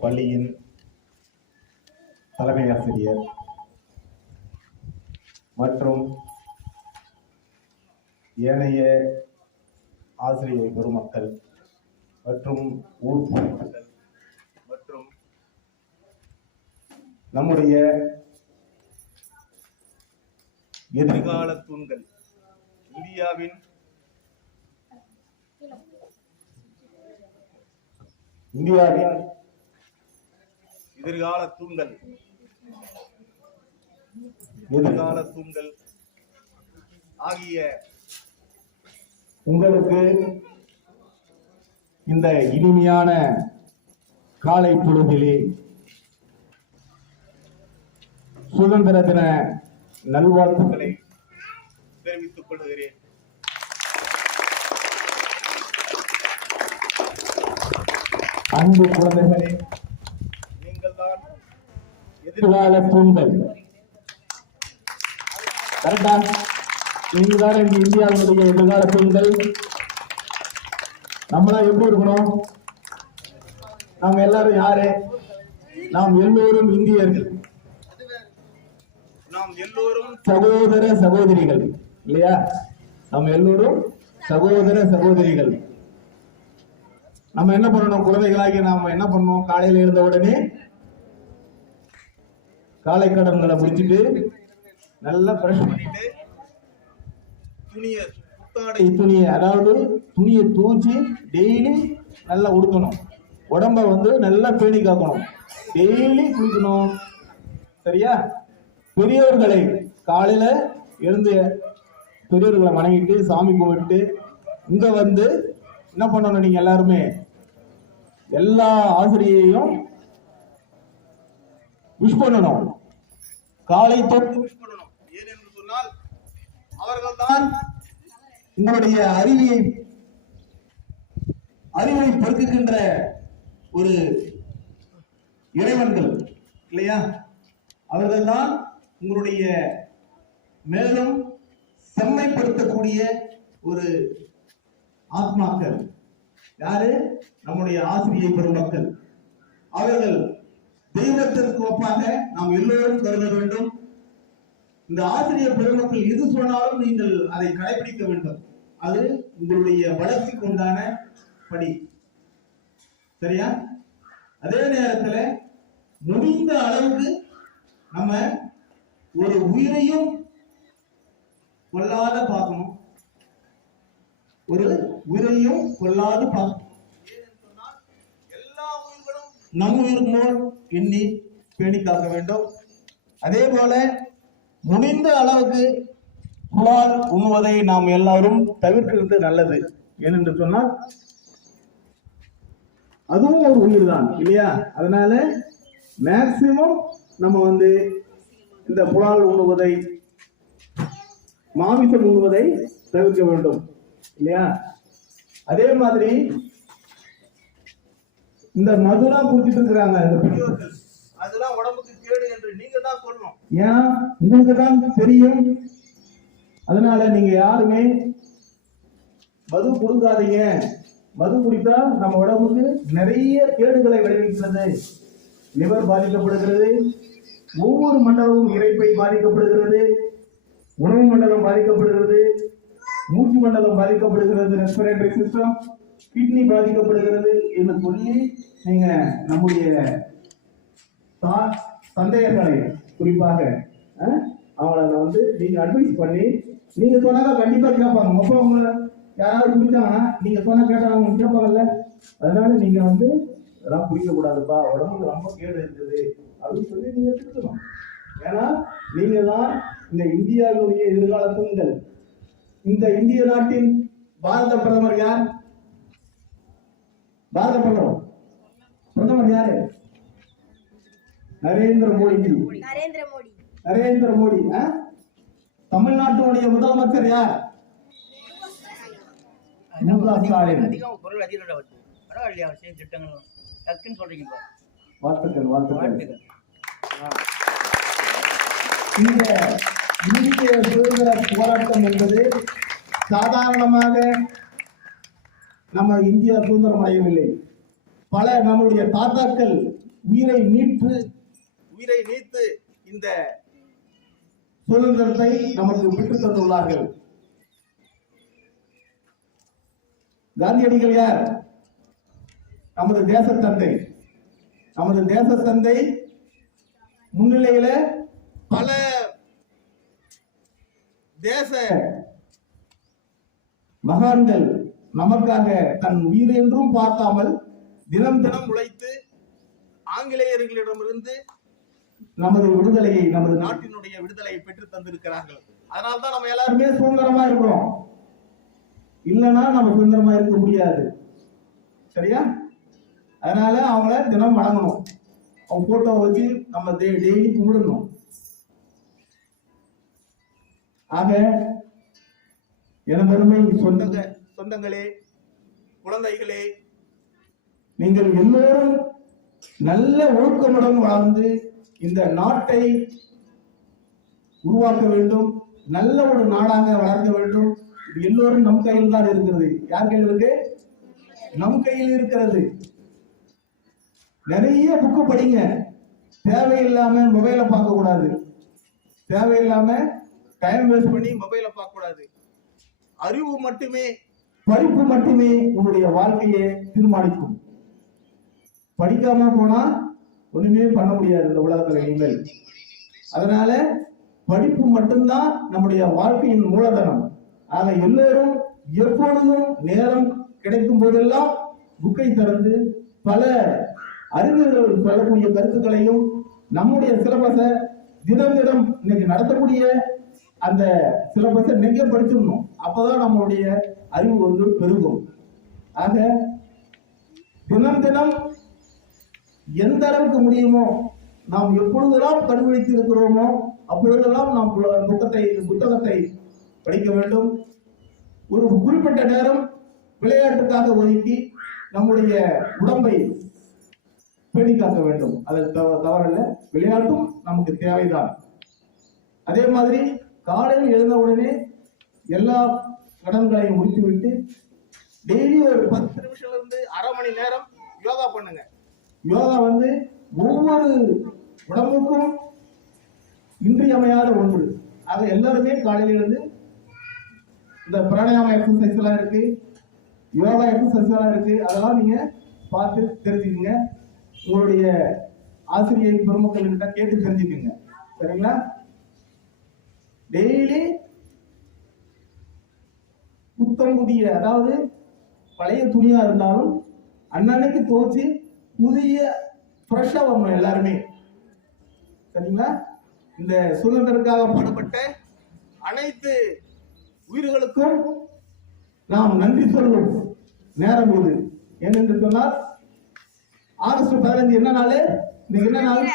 பள்ளியின் தலைமை ஆசிரியர் மற்றும் ஏனைய ஆசிரியர் பெருமக்கள் மற்றும் ஊர் பொதுமக்கள் மற்றும் நம்முடைய எதிர்கால தூண்கள் இந்தியாவின் இந்தியாவின் எதிர்கால தூண்கள். எதிர்கால தூண்கள் ஆகிய உங்களுக்கு இந்த இனிமையான காலை பொழுதிலே சுதந்திர தின நல்வாழ்த்துக்களை தெரிவித்துக் கொள்கிறேன். அன்பு குழந்தைகளே எதிர்கால தூண்கள் கரெக்டா? நீங்க தான் இந்த இந்தியாவினுடைய எதிர்கால தூண்கள் நம்மளா எப்படி இருக்கணும்? நாம எல்லாரும் யாரு? நாம் எல்லோரும் இந்தியர்கள். நாம் எல்லோரும் சகோதர சகோதரிகள் இல்லையா? நாம் எல்லோரும் சகோதர சகோதரிகள். நம்ம என்ன பண்ணணும்? குழந்தைகளாகி நாம என்ன பண்ணணும்? காலையில எழுந்த உடனே காலை கடன்களை முடிச்சிட்டு நல்லா பிரஷ் பண்ணிட்டு துணியை புத்தாடை துணியை அதாவது துணியை தூச்சி டெய்லி நல்லா உடுக்கணும். உடம்ப வந்து நல்லா பேணி காக்கணும். டெய்லி குளிக்கணும். சரியா? பெரியவர்களை காலையில எழுந்து பெரியவர்களை வணங்கிட்டு சாமி கும்பிட்டு இங்க வந்து என்ன பண்ணணும் நீங்க எல்லாருமே? எல்லா ஆசிரியையும் விஷ் பண்ணணும். காலை தொட்டு விஷ் பண்ணணும் சொன்னால் அவர்கள்தான் உங்களுடைய அறிவியை அறிவை பெருக்குகின்ற ஒரு இறைவன்கள் இல்லையா? அவர்கள்தான் உங்களுடைய மேலும் செம்மைப்படுத்தக்கூடிய ஒரு ஆத்மாக்கள். யாரு? நம்முடைய ஆசிரியை பெருமக்கள். அவர்கள் தெய்வத்திற்கு ஒப்பாக நாம் எல்லோரும் கருத வேண்டும். இந்த ஆசிரியர் பெருமக்கள் எது சொன்னாலும் நீங்கள் அதை கடைபிடிக்க வேண்டும். அது உங்களுடைய வளர்ச்சிக்கு உண்டான படி. சரியா? அதே நேரத்துல முடிந்த அளவுக்கு நம்ம ஒரு உயிரையும் கொல்லாத பார்க்கணும். ஒரு உயிரையும் கொல்லாது பார்க்கணும். எல்லா உயிர்களும் நம் உயிர் எண்ணி பேணி காக்க வேண்டும். அதே போல முடிந்த அளவுக்கு புலால் உண்ணுவதை நாம் எல்லாரும் தவிர்க்கிறது நல்லது. ஏனென்று சொன்னால் அதுவும் ஒரு உயிர் தான் இல்லையா? அதனால மேக்சிமம் நம்ம வந்து இந்த புலால் உண்ணுவதை மாமிசம் உண்ணுவதை தவிர்க்க வேண்டும் இல்லையா? அதே மாதிரி இந்த மதுலாம் குடிச்சிட்டு இருக்கிறாங்க இந்த பெரியோர்கள். அதெல்லாம் உடம்புக்கு கேடு என்று நீங்க தான் சொல்லணும். ஏன் உங்களுக்கு தான் தெரியும். அதனால நீங்க யாருமே மது கொடுக்காதீங்க. மது குடித்தா நம்ம உடம்புக்கு நிறைய கேடுகளை விளைவிக்கிறது. லிவர் பாதிக்கப்படுகிறது. ஒவ்வொரு மண்டலமும் இறைப்பை பாதிக்கப்படுகிறது. உணவு மண்டலம் பாதிக்கப்படுகிறது. மூச்சு மண்டலம் பாதிக்கப்படுகிறது. Respiratory system. கிட்னி பாதிக்கப்படுகிறது என்று சொல்லி நீங்க நம்முடைய சந்தேகங்களை குறிப்பாக அவளை அவங்கள வந்து நீங்க அட்வைஸ் பண்ணி நீங்க சொன்னாதான் கண்டிப்பா கேட்பாங்க. மொத்தம் உங்களை யாராவது குடிச்சாங்கன்னா நீங்க சொன்னா கேட்டா அவங்க கேட்பாங்கல்ல? அதனால நீங்க வந்து இதெல்லாம் குடிக்க கூடாதுப்பா உடம்புக்கு ரொம்ப கேடு இருக்குது. அப்படின்னு சொல்லி நீங்க எடுத்துக்கணும் ஏன்னா நீங்க தான் இந்த இந்தியாவினுடைய எதிர்கால தூண்கள். இந்த இந்திய நாட்டின் பாரத பிரதமர் யார்? பாரத பிரதமர் பிரதமர் யாரு? நரேந்திர மோடிஜி. நரேந்திர மோடி. நரேந்திர மோடி ஆ? தமிழ்நாட்டினுடைய முதலமைச்சர் யார்? வாழ்த்துக்கள் வாழ்த்துக்கள். இந்த இந்திய சுதந்திர போராட்டம் என்பது சாதாரணமாக நம்ம இந்தியா சுதந்திரம் அடையவில்லை. பல நம்முடைய தாத்தாக்கள் உயிரை மீட்டு உயிரை நீத்து இந்த சுதந்திரத்தை நமக்கு பெற்றுத் தந்துள்ளார்கள். காந்தியடிகள் யார்? நமது தேச தந்தை. நமது தேச தந்தை முன்னிலையில பல தேச மகான்கள் நமக்காக தன் உயிர் என்றும் பார்க்காமல் தினம் தினம் உழைத்து ஆங்கிலேயர்களிடமிருந்து நமது விடுதலையை நமது நாட்டினுடைய விடுதலையை பெற்று தந்திருக்கிறார்கள். அதனால தான் நம்ம எல்லாருமே சுதந்திரமா இருக்கிறோம். இல்லைன்னா நம்ம சுதந்திரமா இருக்க முடியாது. சரியா? அதனால அவங்கள தினம் வணங்கணும். அவங்க போட்டோ வச்சு நம்ம டெய்லி கும்பிடணும். ஆக எனதருமை சொந்தங்க சொந்தங்களே குழந்தைகளே. நீங்கள் எல்லோரும் நல்ல ஒழுக்கமுடன் வாழ்ந்து இந்த நாட்டை உருவாக்க வேண்டும் நல்ல ஒரு நாடாக வளர்க்க வேண்டும். எல்லோரும் நம் கையில் தான் இருக்கிறது. யார் கையில் இருக்கு? நம் கையில் இருக்கிறது. நிறைய புக்கு படிங்க. தேவையில்லாம மொபைலை பார்க்க கூடாது. தேவையில்லாம டைம் வேஸ்ட் பண்ணி மொபைலை பார்க்க கூடாது. அறிவு மட்டுமே படிப்பு மட்டுமே உங்களுடைய வாழ்க்கையை தீர்மானிக்கும். படிக்காம போனா ஒண்ணுமே பண்ண முடியாது இந்த உலகத்துல நீங்கள். அதனால படிப்பு மட்டும்தான் நம்முடைய வாழ்க்கையின் மூலதனம். ஆக எல்லோரும் எப்பொழுதும் நேரம் கிடைக்கும் போதெல்லாம் புக்கை திறந்து பல அறிஞர்கள் சொல்லக்கூடிய கருத்துக்களையும் நம்முடைய சிலபஸை தினம் தினம் இன்னைக்கு நடத்தக்கூடிய அந்த சிலபஸை நீங்க படிச்சிடணும். அப்பதான் நம்மளுடைய அறிவு வந்து பெருகும். ஆக தினம் தினம் எந்த அளவுக்கு முடியுமோ நாம் எப்பொழுதெல்லாம் கண்டுபிடித்து இருக்கிறோமோ அப்பொழுதெல்லாம் நாம் புல- புத்தகத்தை புத்தகத்தை படிக்க வேண்டும். ஒரு குறிப்பிட்ட நேரம் விளையாட்டுக்காக ஒதுக்கி நம்முடைய உடம்பை பேணி காக்க வேண்டும். அது தவ- தவறல்ல. விளையாட்டும் நமக்கு தேவைதான். அதே மாதிரி காலையில் எழுந்த உடனே எல்லா கடன்களை முடித்துவிட்டு டெய்லி ஒரு பத்து நிமிஷம்ல இருந்து அரை மணி நேரம் யோகா பண்ணுங்க. யோகா வந்து ஒவ்வொரு உடம்புக்கும் இன்றியமையாத ஒன்று. ஆக எல்லாருமே காலையில இருந்து இந்த பிராணாயாம எக்ஸசைஸ் எல்லாம் இருக்கு யோகா எக்ஸசைஸ் எல்லாம் இருக்கு. அதெல்லாம் நீங்க பார்த்து தெரிஞ்சுக்கங்க. உங்களுடைய ஆசிரியை பெருமக்கள் கிட்ட கேட்டு தெரிஞ்சுக்கங்க. சரிங்களா? டெய்லி புத்தம் புதிய அதாவது பழைய துணியா இருந்தாலும் அன்னன்னைக்கு தோச்சு புதிய ஃப்ரெஷ்ஷா வரணும் எல்லாருமே. சரிங்களா? இந்த சுதந்திரத்துக்காக பாடுபட்ட அனைத்து உயிர்களுக்கும் நாம் நன்றி சொல்லும் நேரம் போது ஏனென்று சொன்னால் ஆகஸ்ட் பதினஞ்சு என்ன நாள்? இன்னைக்கு என்ன நாள்?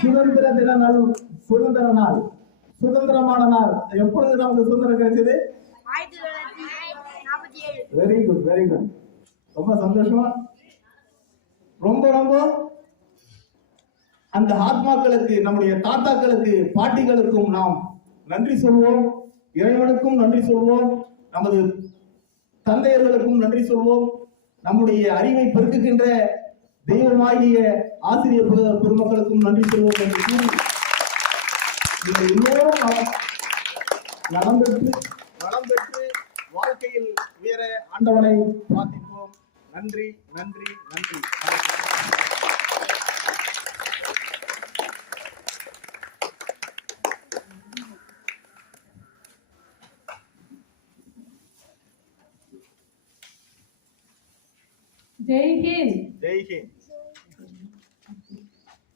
சுதந்திர தின நாள். சுதந்திர நாள். சுதந்திரமான நாள். எப்பொழுது நமக்கு சுதந்திரம் கிடைச்சது? ஆயிரத்தி தொள்ளாயிரத்தி நாற்பத்தி ஏழு. வெரி குட் வெரி குட் ரொம்ப சந்தோஷமா? ரொம்ப ரொம்ப. அந்த ஆத்மாக்களுக்கு நம்முடைய தாத்தாக்களுக்கு பாட்டிகளுக்கும் நாம் நன்றி சொல்வோம். இறைவனுக்கும் நன்றி சொல்வோம். நமது தந்தையர்களுக்கும் நன்றி சொல்வோம். நம்முடைய அறிவை பெருக்குகின்ற தெய்வமாகிய ஆசிரியர் பெருமக்களுக்கும் நன்றி சொல்வோம் என்று கூறி எல்லோரும் நடந்துட்டு நலம் பெற்று நலம் பெற்று வாழ்க்கையில் உயர ஆண்டவனை பிரார்த்திப்போம் நன்றி நன்றி நன்றி. ஜெய்ஹிந்த் ஜெய்ஹிந்த்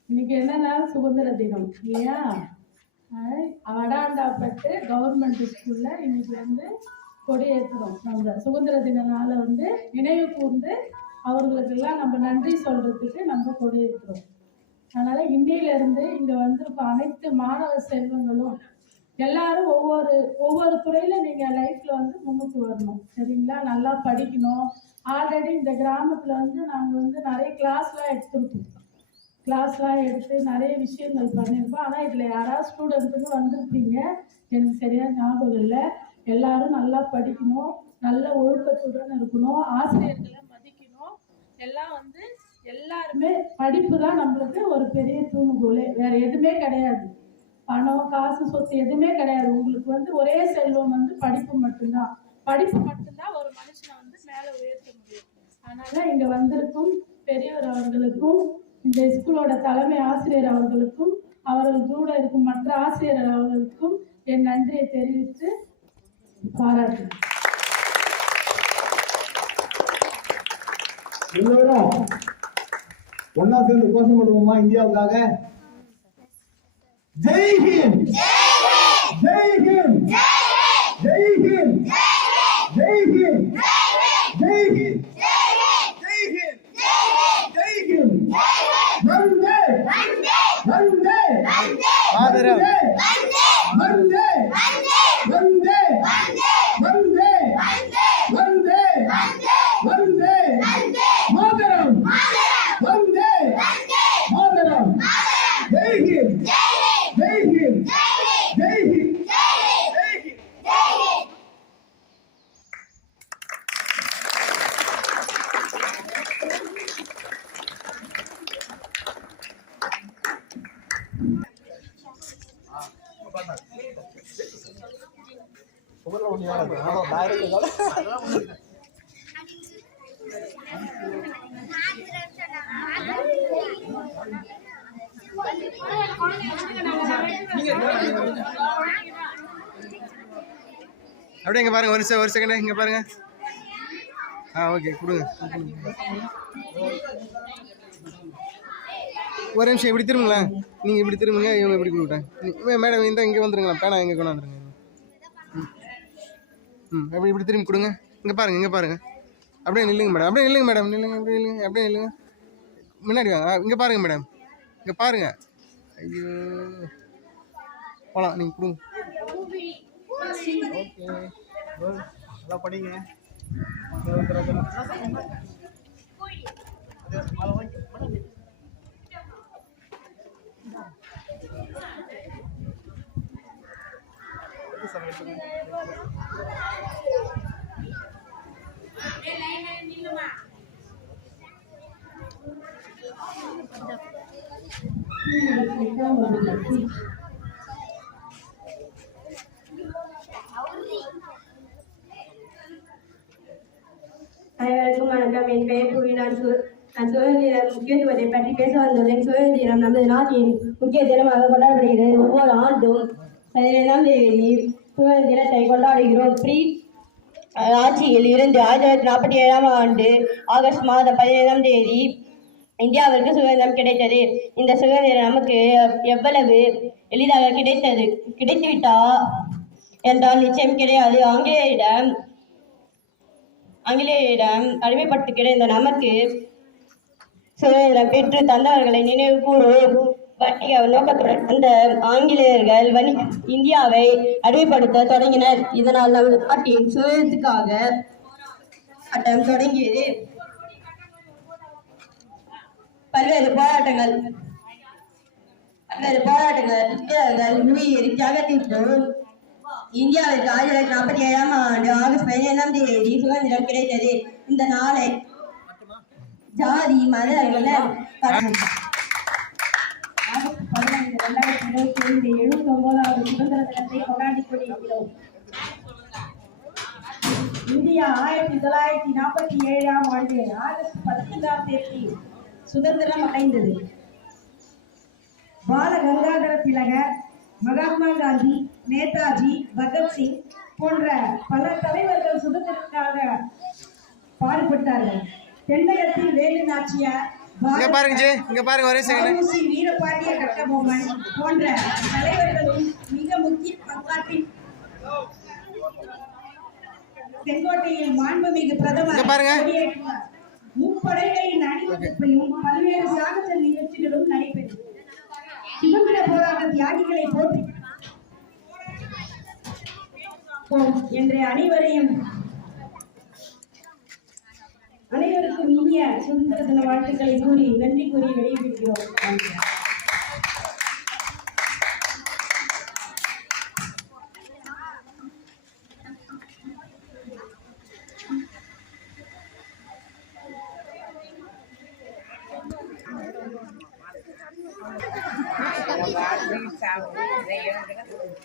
இன்னைக்கு என்ன நாள்? சுதந்திர தினம். இல்லையா? அஹ் வடாண்டாப்பட்டு கவர்மெண்ட் ஸ்கூல்ல இன்னைக்கு வந்து கொடியேற்றுறோம் நம்ம சுதந்திர தின நாளை வந்து நினைவு கூர்ந்து அவர்களுக்கெல்லாம் நம்ம நன்றி சொல்றதுக்கு நம்ம கொடியேற்றுறோம் அதனால இன்னையில இங்கே இங்க வந்திருக்க அனைத்து மாணவ செல்வங்களும் எல்லாரும் ஒவ்வொரு ஒவ்வொரு துறையில நீங்க லைஃப்ல வந்து முன்னுக்கு வரணும். சரிங்களா? நல்லா படிக்கணும். ஆல்ரெடி இந்த கிராமத்துல வந்து நாங்க வந்து நிறைய கிளாஸ்லாம் எடுத்திருக்கோம். கிளாஸ்லாம் எடுத்து நிறைய விஷயங்கள் பண்ணியிருக்கோம். ஆனால் இதில் யாராவது ஸ்டூடெண்ட்டுன்னு வந்திருப்பீங்க. எனக்கு சரியாக ஞாபகம் இல்லை. எல்லாரும் நல்லா படிக்கணும் நல்ல ஒழுக்கத்துடன் இருக்கணும் ஆசிரியர்களை மதிக்கணும். எல்லாம் வந்து எல்லாருமே படிப்பு தான் நம்மளுக்கு ஒரு பெரிய தூணுகோலே. வேற எதுவுமே கிடையாது. பணம் காசு சொத்து எதுவுமே கிடையாது. உங்களுக்கு வந்து ஒரே செல்வம் வந்து படிப்பு மட்டும்தான். படிப்பு மட்டும்தான் ஒரு மனுஷனை வந்து மேலே உயர்த்த முடியும். அதனால இங்க வந்திருக்கும் பெரியவர் அவர்களுக்கும் இந்த ஸ்கூலோட தலைமை ஆசிரியர் அவர்களுக்கும் அவர்கள் கூட இருக்கும் மற்ற ஆசிரியர் அவர்களுக்கும் என் நன்றியை தெரிவித்து பாராட்டுகிறேன் எல்லோரும் ஒன்னா சேர்ந்து கோஷம் போடுவோமா இந்தியாவுக்காக ஜெய் ஹிந்த் ஜெய் ஹிந்த் ஜெய் ஹிந்த் ஜெய் ஹிந்த் ஜெய் ஹிந்த் ஜெய் ஹிந்த் ஜெய் ஹிந்த் வந்தே வந்தே மாதரம். வந்தே வந்தே அப்படியே இங்கே பாருங்க ஒரு செ ஒரு செகண்ட் இங்கே பாருங்க. ஆ ஓகே கொடுங்க. ஒரு நிமிஷம் இப்படி திரும்புங்களேன். நீங்கள் இப்படி திரும்புங்க இவங்க இப்படி கொடுட்டேன் மேடம் இந்த இங்கே வந்துருங்களா பேனா இங்கே கொண்டு வந்துருங்க? ம் அப்படி இப்படி திரும்பி கொடுங்க. இங்கே பாருங்கள் இங்கே பாருங்க. அப்படியே நில்லுங்க மேடம் அப்படியே நில்லுங்க மேடம் நில்லுங்க அப்படியே நில்லுங்க அப்படியே நில்லுங்க. முன்னாடி வாங்க. இங்கே பாருங்கள் மேடம் இங்கே பாருங்கள் ஐயோ. போகலாம் நீங்கள் கொடுங்க. நல்லா படிங்க. அனைவருக்கும் என் பெயர் நான் சு நான் சுதந்திர முக்கியத்துவத்தை பற்றி பேச வந்துள்ளேன் சுதந்திரம் நமது நாட்டின் முக்கிய தினமாக கொண்டாடப்படுகிறது ஒவ்வொரு ஆண்டும் பதினேழாம் தேதி சுதந்திரத்தை கொண்டாடுகிறோம் ஃப்ரீ ஆட்சியில் இருந்து ஆயிரத்தி தொள்ளாயிரத்தி நாற்பத்தி ஏழாம் ஆண்டு ஆகஸ்ட் மாதம் பதினேழாம் தேதி இந்தியாவிற்கு சுதந்திரம் கிடைத்தது இந்த சுதந்திரம் நமக்கு எவ்வளவு எளிதாக கிடைத்தது கிடைத்துவிட்டா என்றால் நிச்சயம் கிடையாது ஆங்கிலேயரிடம் ஆங்கிலேயரிடம் அடிமைப்பட்டு கிடந்த நமக்கு சுதந்திரம் பெற்று தந்தவர்களை நினைவு கூறும் வணிக நோக்கத்துடன் அந்த ஆங்கிலேயர்கள் வணி இந்தியாவை அடிமைப்படுத்த தொடங்கினர். இதனால் நமது நாட்டின் சுதந்திரத்துக்காக போராட்டம் தொடங்கியது. பல்வேறு போராட்டங்கள் பல்வேறு போராட்டங்கள் வீரர்கள் உயிர் தியாகத்திற்கும் இந்தியாவிற்கு ஆயிரத்தி தொள்ளாயிரத்தி நாற்பத்தி ஏழாம் ஆண்டு ஆகஸ்ட் பதினேழாம் தேதி சுதந்திரம் கிடைத்தது. இந்த நாளை ஜாதி மத இன ஆகஸ்ட் பதினைந்து ரெண்டாயிரத்தி இருபத்தி எழுபத்தி ஒன்பதாவது சுதந்திர தினத்தை கொண்டாடிக் கொண்டிருக்கிறோம். இந்தியா ஆயிரத்தி தொள்ளாயிரத்தி நாற்பத்தி ஏழாம் ஆண்டு ஆகஸ்ட் பத்தொன்பதாம் தேதி சுதந்திரம் அடைந்தது. பால கங்காதர திலகர் மகாத்மா காந்தி நேதாஜி பகத்சிங் போன்ற பல தலைவர்கள் சுதந்திரத்துக்காக பாடுபட்டார்கள். தென்னகத்தில் வேலு நாச்சியார் இங்கே பாருங்க ஜி இங்கே பாருங்க ஒரே செகண்ட் வீரபாண்டிய கட்டபொம்மன் போன்ற தலைவர்களும் மிக முக்கிய பங்காற்றி செங்கோட்டையில் மாண்புமிகு பிரதமர் பாருங்க. முப்படைகளின் அணிவகுப்பையும் பல்வேறு சாகச நிகழ்ச்சிகளும் நடைபெறும். சுதந்திர போராட்ட தியாகிகளை போற்றி என்று அனைவரையும் அனைவருக்கும் இனிய சுதந்திர தின வாழ்த்துக்களை கூறி நன்றி கூறி வெளியிட்டிருக்கிறோம் Thank you.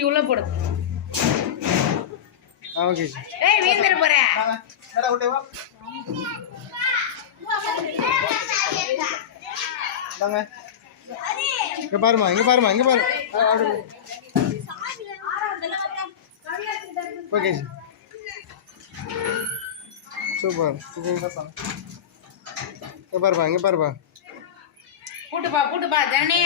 தூக்கி உள்ள போடு. ஓகே ஏய் வீந்துரு போறேன் மேடம் விட்டே வா வாங்க இங்கே பாருமா இங்கே பாருமா இங்கே பாரு. Okay super. இங்கே பாருப்பா இங்கே பாருப்பா கூட்டுப்பா கூட்டுப்பா ஜனனி